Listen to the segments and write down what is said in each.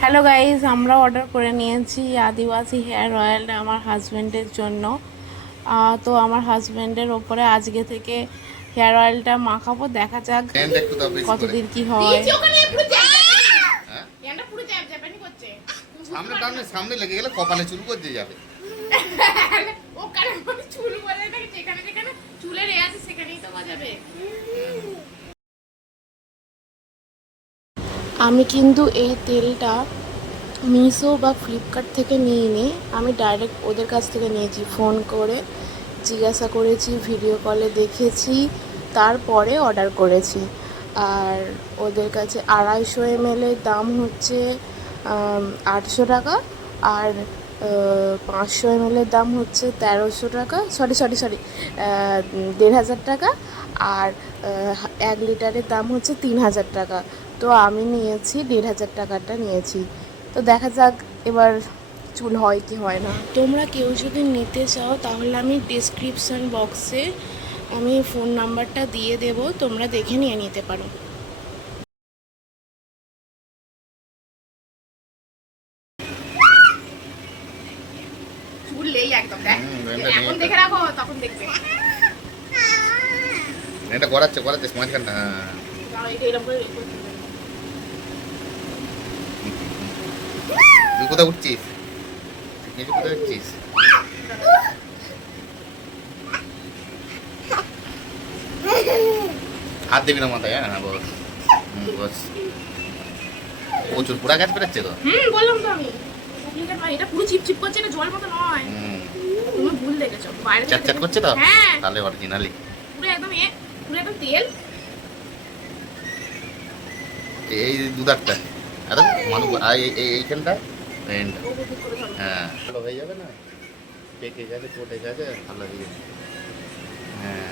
Hello guys, আমরা order করে নিয়েছি আদিবাসী হেয়ার অয়েল আমার হাজব্যান্ডের জন্য। তো আমার হাজব্যান্ডের ওপরে আজকে থেকে হেয়ার অয়েলটা মাখাবো, দেখা যাক কতদিন কি হয়। সামনে লেগে গেলে কপালে চুল করতে যাবে। আমি কিন্তু এই তেলটা মিশো বা ফ্লিপকার্ট থেকে নিইনি, আমি ডাইরেক্ট ওদের কাছ থেকে নিয়েছি। ফোন করে জিজ্ঞাসা করেছি, ভিডিও কলে দেখেছি, তারপরে অর্ডার করেছি। আর ওদের কাছে 250 ml এর দাম হচ্ছে 800 টাকা, আর 500 ml এর দাম হচ্ছে 1300 টাকা, সরি 1500 টাকা, আর 1 লিটারের দাম হচ্ছে 3000 টাকা। তো আমি নিয়েছি 1500 টাকাটা নিয়েছি। তো দেখা যাক এবার চুল হয় কি হয় না। তোমরা কেউ যদি নিতে চাও তাহলে আমি ডেসক্রিপশান বক্সে আমি ফোন নাম্বারটা দিয়ে দেবো, তোমরা দেখে নিয়ে নিতে পারো। এটা করাচ্ছে মাঝখানটা। তুই কোথায় উঠছিস? কোথায় উঠছিস? হাত দিবি না মাথায়। হ্যাঁ বস বস। প্রচুর পুরা গাছ বেরোচ্ছে তো। বললাম তো আমি এটা পুরো চিপচিপ করছে, না জল মতো নয়। তুমি ভুল দেখেছো, বাইরে চ্যাট করছে তো। হ্যাঁ তাহলে অরিজিনালি পুরো একদম তেল। এই দুধারটা এত মানুষ এইখানটা হ্যাঁ ভালো হয়ে যাবে না, পেকে গেছে পটে গেছে ভালো হয়ে যাবে। হ্যাঁ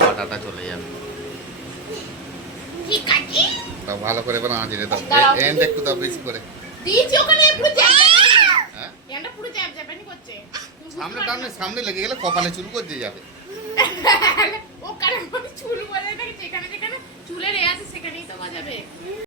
পাটাটা চলে যাবে। তা ভালো করে বানা দিলে দাও, এন্ড একটু দাও বেশি করে দিয়েছি ওখানে পুরো হ্যাঁ এটা পুরো জ্যাপ করছে। সামনে লেগে গেলে কপালে চুল করতে যাবে। ও কারণ চুল বলে যেখানে যেখানে চুলের আছে সেখানেই তো বাজাবে।